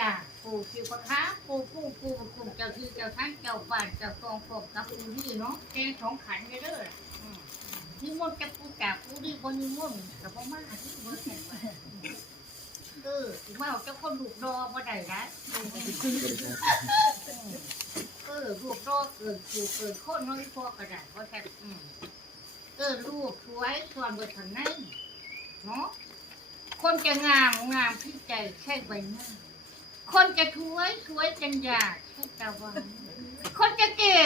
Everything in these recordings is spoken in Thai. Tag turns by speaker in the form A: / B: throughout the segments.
A: ตาปู่สิวะคะปู่ปู่ปู่เจ้าที่เจ้าท่านเจ้าบ้านเจ้าฟองฟองกับปู่นี่เนาะแกงของขันเด้อล่ะอืมนี่มนต์จะปู่ตาปู่ดีบนนี่มนต์กับพ่อมาที่บ่แข็งว่เออถึงว่าเจ้าคนลูกดอบ่ได้นะเออลูกดอเกินคือเกินคนน้อยพอกระดาษเพราแค่เออลูกสวยส่วนบนข้างในเนาะคนจะงามงามที่ใจใช่ใบหน้า คนจะสวยสวยจันยาใช่ตาวัน คนจะแก่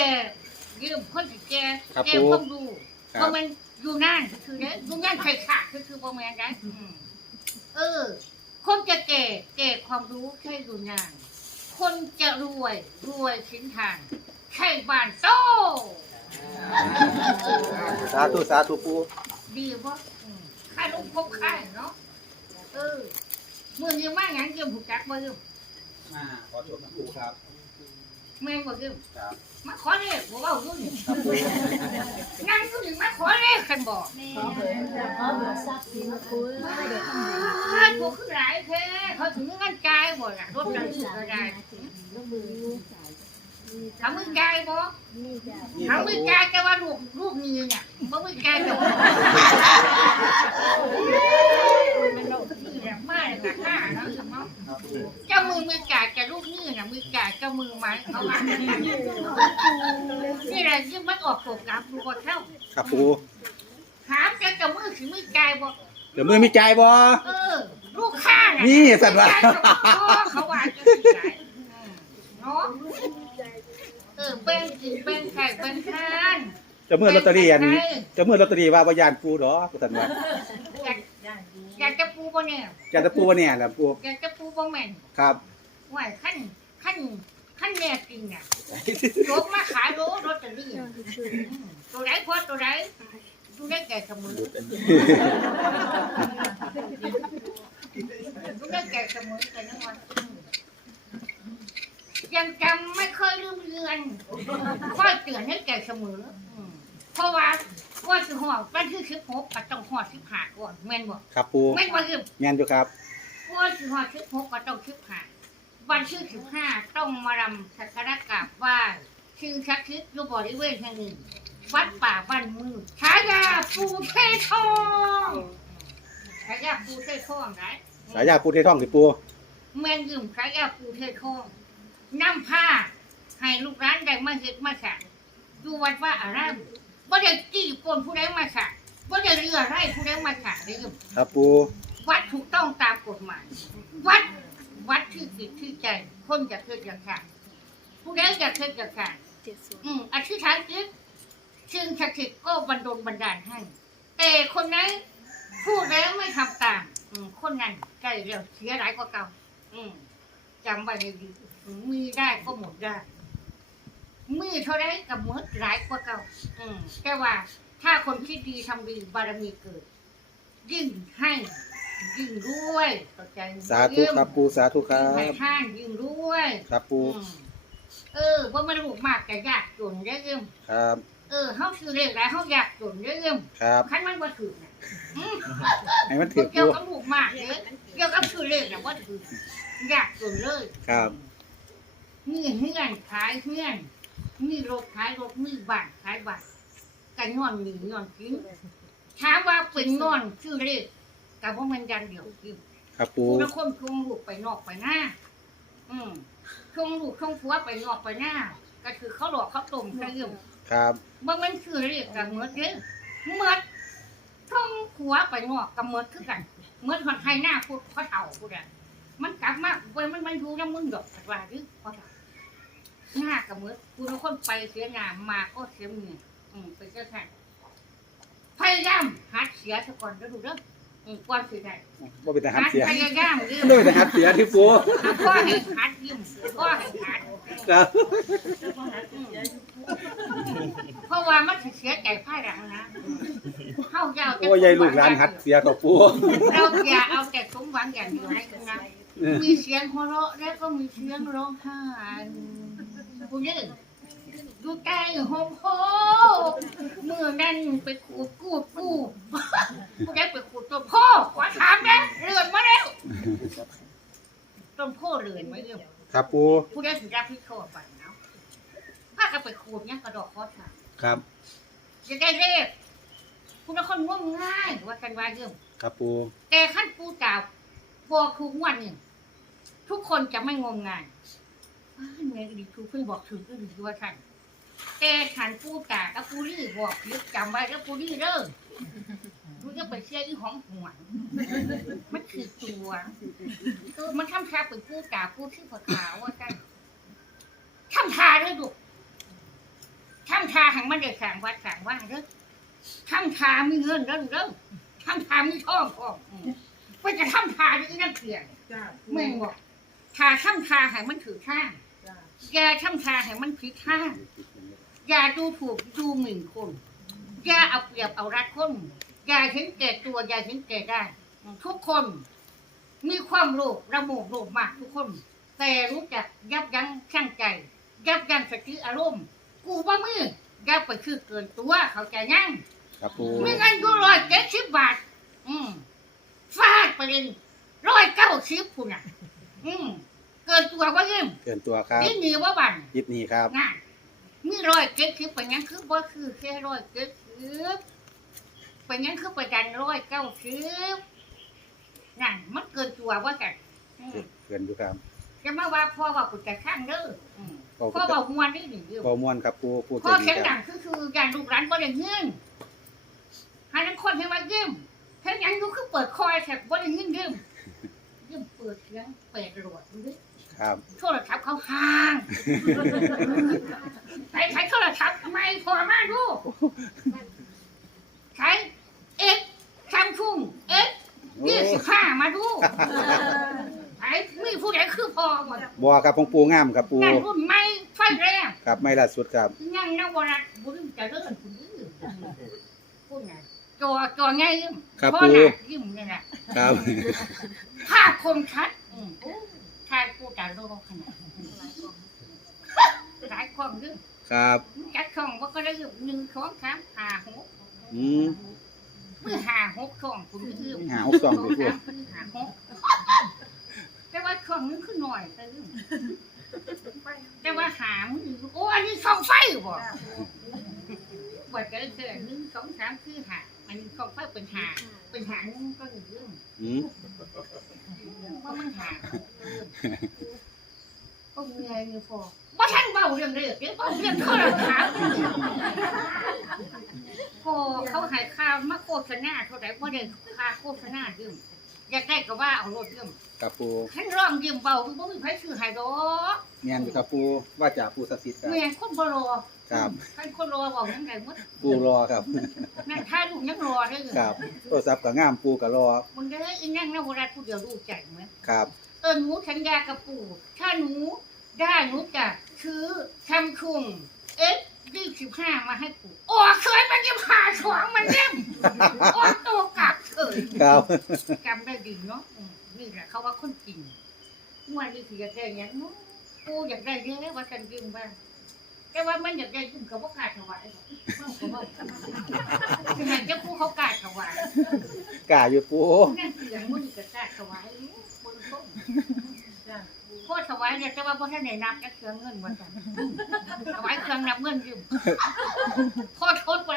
A: ยืมคนจะแก่
B: ครับ
A: แก่
B: ปู่
A: ความดู
B: ครับ
A: เพราะมันอยู่นั่นคือเนี่ยอยู่นั่นใครขาดก็คือประมาณนั้นอืมเออ คนจะแก่แก่ความรู้ใช่อยู่นานคนจะรวยรวยสินทางใช่บ้านโต
B: สาธุสาธุปู
A: ดีบ่อืมค่ายลูกพบค่ายเนาะ เออ มื่อนี้มาหยังเกี่ยวผูกจักบ่ยื ม
B: มาขอโทษปูครับ
A: แม่นบ่ยืม
B: ครับ
A: มาขอเลขบ่เว้าอยู่นี่
B: ครับปู
A: นั่งอยู่นี่มาขอเลขกันบ่
C: ขอเบิกขอเบิกทรัพย์สินคุยเด็กข้างใน
A: อ้าวกูคือหลายแท้เขาถึงเงินจ่ายบ่ล่ะรถจังซี่ก็ได้
C: ลูกมือลูกสาย
A: ถามมึงจ่ายบ่
C: นี่จ้ะ
A: ถามมึงจ่ายแต่ว่าลูกลูกนี่เนี่ยบ่มึงจ่ายดอกมันเราที่แบบมาจากหน้าเนาะเนาะ
B: ครับปู
A: เจ้ามือมือจ่ายจะลูกนี่น่ะมือจ่ายเจ้ามือไหมเขาว่านี่แหละที่มันออกโปรแกรมดูก่อนเข้า
B: ครับปู
A: ถามแกเจ้ามือถึงมือจ่ายบ่
B: เดี๋ยวมือมีใจบ่
A: เออ ลูกค้าน่ะ
B: นี่สัตว์ว่า
A: จ่ายกับพ่อเขาว่าจะสิจ่ายเนาะเออเป็นสิเป็นไข่เป็นทาน
B: เจะมือลอตเตอรี่อันเจะมือลอตเตอรี่ว่าบ่ยานปูดอกสันว่า
A: อยากอยากจะปูบ่เนี่ย
B: ยานแตะปูบ่เนี่ยแหละปู
A: อยากจะปู บ่แม่น
B: ครับ
A: ว่าขั้นขั้นขั้นแน่จริงอะยกมาขายโลรถตอรี่ตัวไหนพอตัวไหนตัวไหนแก่เสมอตัวไหนแก่เสมอกันทั้งวันยังจำไม่เคยลืมเลือนค่อยเตือนให้แก่เสมออืมเพราะว่าว่าสิหอดวันที่สิบหกก็ต้องหอดสิบห้าก่อนแม่นบ่
B: ครับปู
A: แม่นบ่ยืม
B: แม่นอยู่ครับ
A: ว่าสิหอดสิบหกก็ต้องสิบห้าวันที่สิบห้าต้องมารำสักการะกราบไหว้ชื่อชักชิดอยู่บริเวณแห่งหนึ่งวัดป่าบ้านมือฉายาปูเททองฉายาปูเททองไหน
B: สายยาปูเทท่องสิปู
A: แม่นยืมฉายาปูเททองนำผ้าให้ลูกร้านได้มาเฮ็ดมาสั่งดูวัดว่าอารามบ่ได้จี้ปนผู้ใดมาสั่งบ่ได้เรือไร่ผู้ใดมาสั่งได้ยืม
B: ครับปู
A: วัดถูกต้องตามกฎหมาย วัดวัดที่จิตที่ใจคนจะเกิดอย่างขาดผู้ใดจะเกิดอย่างขาด
C: เจ็ดศูนย์
A: อืมอธิษฐานจิตซึ่งศักดิ์สิทธิ์ก็บันดลบันดาลให้ แต่คนนั้นพูดแล้วไม่ทำตาม อืม คนนั้นใจเร็วเสียหลายกว่าเก่า อืมจำไว้ให้ดีอืมมีได้ก็หมดได้มีเท่าไรกับหมดหลายกว่าเก่า อืมแต่ว่าถ้าคนคิดดีทำดีบารมีเกิด ยิ่งให้ ยิ่งรวยเข้าใจไหม
B: สาธุครับปูสาธุครั
A: ยิ่งให้
B: บ
A: ท่านยิ่งรวย
B: ครับปู
A: อืมเออว่ามันถูกมากแต่ยากจนได้เยิ่ม
B: ครับ
A: เออเขาคือเรียกอะไรเขาอยากจนได้เยิ่ม
B: ครับ
A: ขั้นมันว่าถือนะอืม
B: ให้มัน
A: บ่
B: ถือ
A: เกี่ย
B: ปู
A: วกับลูกมากเลยเกี่ยวกับคือเรียกนะว่าถืออยากจนเลย
B: ครับ
A: มีเฮือนขายเฮือน มีรถขายรถมีบ้านขายบ้านกันนอนหนีนอนกินถามว่าเป็นนอนชื่อเรีย กกับว่ามันยันเดียวกิน
B: ครับปู
A: ผู้ละคนชงลูกไปนอกไปหน้า อืมชงลูกชงผัวไปนอกไปหน้า ก็คือเขาหลอกเขาต้มเขาเรื่อง
B: ครับ
A: บ่แมันคือเรียกกับเมือดเด้อเมือดชงผัวไปนอกกับเมือดคือกันเมือดคนไทยหน้าพูดเขาเฒ่าพูดอะมันกลับมาเว้ยมันมันอยู่น้ำมึงดอกว่าดิเขาเฒ่าหน้ากับเมือดกูละคนไปเสียงานมาก็เสียเมียอืมเป็นเจ้าแค่พยายามหาเสียซะก่อนแล้วดูเด้อ อืมก่อนสิได้
B: ว่าเป็นทหาร
A: หา
B: เสีย
A: พยายามดิ
B: ด้วยทหารเสียที่ปู
A: พ่อให้หัดยิ้มพ่อให้หัด
B: ครับ
A: เพราะว่ามันสิเสียใจภายหลังนะเข้าเจ้า
B: โอ้ยายลูกหลานหัดเสียต่อปู
A: เราอย่าเอาแต่สมหวังอย่างเดียวให้กันนะมีเสียงหัวเราะแล้วก็มีเสียงร้องไห้คุณยืน ดูใจโฮมโฮมือนั่นไปขูดกูดกูผู้ใดไปขูดต้นพ่อขวาถามนะเลื่อนมาแล้วต้นพ่อเลื่อนมาเรื่อง
B: ครับปู
A: ผู้ใดถึงรับผิดชอบไปเนาะถ้าก็ไปขูดเนี่ยกระดอกคอถาม
B: ครับ
A: จะได้เลขคุณคนง่วงง่ายว่ากันว่าเรื่อง
B: ครับปู
A: แต่ขั้นปูจ่าวบอกทุกวันหนึ่งทุกคนจะไม่งมงายอ้าวไงดีครูเพิ่งบอกถึงก็ดีว่าท่าน แต่ขันปูจ่ากับปูรี่บอกยึดจำไว้แล้วปูรี่เด้อรู้จะไปเชื่ออีหอมหวนมันคือตัวคือมันทำชาเป็นปูจ่าปูที่ผักขาวว่าท่านทำทาด้วยดุทำทาหังมันเด็กสั่งวัดสั่งว่าเด้อทำทามีเงินเด้อเด้อทำทามีทองทองอืมว่าจะทำทาอยู่ที่นั่นเพียง
C: จ้า
A: แม่งบอกทาทำทาให้มันถือข้าง
C: จ้า
A: อย่าทำทาให้มันผิดข้าง อย่าดูถูกดูหมิ่นคนอย่าเอาเปรียบเอารัดคนอย่าเห็นแก่ตัวอย่าเห็นแก่ได้ ทุกคนมีความโลภระโมบโลภมากทุกคน แต่รู้จักยับยั้งชั่งใจ ยับยั้งสติอารมณ์ กูว่ามืออย่าไปคือเกินตัวเขาใจยั่ง
B: ครับปู
A: มีเงินอยู่ร้อยเจ็ดสิบบาท อืมฟาดไปเลยร้อยเก้าสิบคุณอะ อืมเกินตัวว่าเยิ่ม
B: เกินตัวครับ
A: นี่หนีว่าบัน
B: ยิบนี่ครับ
A: งาน มีร้อยเจ็ดสิบไปงั้นคือบ่คือแค่ร้อยเจ็ดสิบไปงั้นคือไปดันร้อยเก้าสิบนั่นมันเกินตัวว่ากันอืม
B: เกินอยู่ครับ
A: จะมาว่าพ่อว่าปุจจะข้างเด้ออืม
B: เว้า
A: พ่อบอกมวนนี่หนึ่งเดียว
B: เบาม่วนครับปูปู
A: พ่อ
B: ใจดี
A: แข็ง
B: ค
A: ดั
B: รับ
A: งคือคือการลูกร้านบ่ได้เงินหาทั้งคนให้มายืมแค่ยังอยู่คือเปิดคอยแถบบ่ได้เงินยืม ยืมเปิดเสียงเปิดโหลดดูดิ
B: ครับ
A: โทรศัพท์เขาห่างใช้ใช้โทรศัพท์ทำไมโทรมาดูกใช้เอ็กซัมซุงเอ็ก
B: โอ้
A: ยี่สิบห้ามาดูใช้มีผู้ใดคือพอหมด
B: บัวครับของปูงามครับปู
A: งานรุ่นไม่ไฟแรง
B: ครับไม่ล่าสุดครับ
A: ยังนวรัตบุญจะเลิศคุณยืมพูดไงจอจอไงยืม
B: ครับ
A: พ่อ
B: ปู
A: น่ะยืมเนี่ยนะครับ ภาพคมชัดอืมโอ้ชายกูจะโลขนาดหลายความยืม
B: ครับ
A: จัดช่องว่าก็ได้ยืมหนึ่งสองสามห้าหก
B: อืม
A: เมื่อห้าหกช่องคุณยืม
B: หาหกสองปูปู
A: สามคือห้าหกแต่ว่าช่องนึงคือหน่อยแต่ยืมแต่ว่าหามือโอ้อันนี้ช่องไฟบ่ว่าจะเกิดหนึ่งสองสามคือหาอันนี้ของไฟเป็นหาเป็นหาหนึ่งก็เรื่อง
B: อืม
A: ว่ามันหาก็เงยเงยพอว่าท่านเบาเรื่องเรื่องเดี๋ยวเบาเรื่องโทรศัพท์พอเขาหายข่าวมาโฆษณาเท่าไหร่ว่าเด็กค่าโฆษณายืมอยากได้ก็ว่าเอารถยืม
B: ครับปู
A: ท่านร้องยืมเบาคือบ่มีใครซื้อให้ดอก
B: เนียนอยู่ครับปูว่าจะปูศักดิ์สิทธิ์ครับ
A: เมียคนบ่รอ
B: ครับ
A: ท่านคนรอบอกยังไงมด
B: ปูรอครับ
A: นั่นถ้าลูกยังรอได้เลย
B: ครับโทรศัพท์ก็งามปูก็รอ
A: มึงจะให้อีนั่งนะเวลากูเดี๋ยวรู้ใจไหม
B: ครับ
A: เออหนูสัญญากับปู่ถ้าหนูได้หนูจะซื้อทำคุมเอ็กยี่สิบห้ามาให้ปู่โอ้เคยมันยังผ่าสองมันเล่มโอ้โตกลับเอย
B: ครับ
A: จำได้ดีเนาะอืมนี่แหละเขาว่าคนจริงเมื่อนี้คืออยากได้อยังเนาะ ปู่อยากได้เยอะว่าฉันยืมบ้างแต่ว่ามันอยากได้ยืมกับว่ากล้าถวายหรอกเมื่อเขาบอกคือมันจะปู่เขากล้าถวาย
B: กล้าอยู่ปู
A: นั่นเสียงมันกระแทกถวายบนต้น
C: จ้า
A: พ่อถวายเนี่ยแต่ว่าพ่อท่านไหนนับจะเครื่องเงินวันจันถวายเครื่องนับเงินยืมพ่อทดไป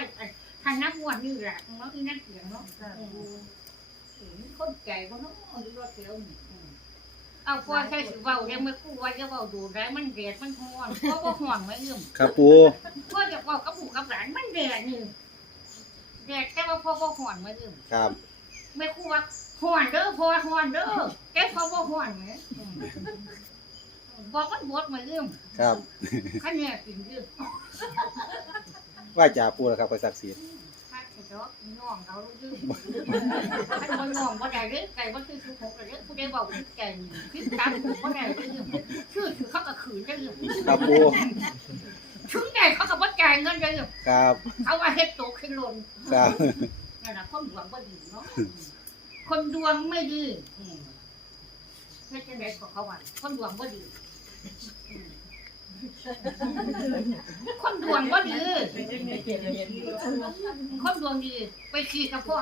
A: ทางนับงวดนี่แหละเนาะที่นั่นเสียงเนาะ
C: จ้า
A: คนใจพ่อเนาะเอาดูรถเสียวนี่อืม เอาพ่อใช้สิเบาเนี่ยไม่กู้ว่าจะเบาดูได้มันแดดมันห้อนพ่อก็ห่อนไม่ยืม
B: ครับปู
A: พ่อจะเบากับปู่กับหลานมันแดดนี่แดดแต่ว่าพ่อก็ห่อนไม่ยืม
B: ครับ
A: ไม่คู่ว่าห่อนเด้อพอห่อนเด้อแกพอบ่ห่อนไงอืมบอกกันบดมาเรื่อง
B: ครับ
A: ขันเนี่ยกินเรื่อง
B: ว่าจะปูแล้วครับไปศักดิ์สิทธิ์
A: ข้าจะ ดอกน้องเขารู้เรื่องขันบ่น้องบ่ได้เรื่องไก่บ่คือคือหกเรื่องผู้ใดบอกคือไก่คือตามผู้บ่ได้เรื่องชื่อถือเขาก็ขืนได้เรื่อง
B: ครับปู
A: ถึงได้เขาก็บ่จ่ายเงินได้เรื่ง
B: ครับ
A: เขาว่าเฮ็ดโตขึ้นลน
B: ครับ
A: นั่นน่ะคนดวงบ่ดีเนาะคนดวงไม่ดีอืมเฮ็ดจังได๋ก็เขาว่าคนดวงบ่ดี คนดวงก็ดีคนดวงดี ไปขี่กับพ่อ